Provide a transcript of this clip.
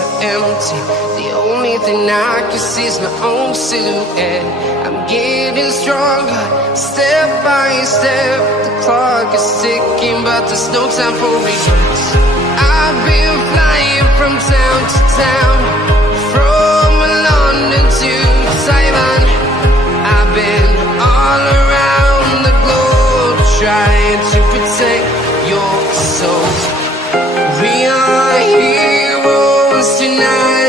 streets are empty. The only thing I can see is my own silhouette. I'm getting stronger, step by step. The clock is ticking, but there's no time for regrets. I've been flying from town to town, from London to Taiwan. I've been all around the globe trying to protect your soul. We are heroes tonight.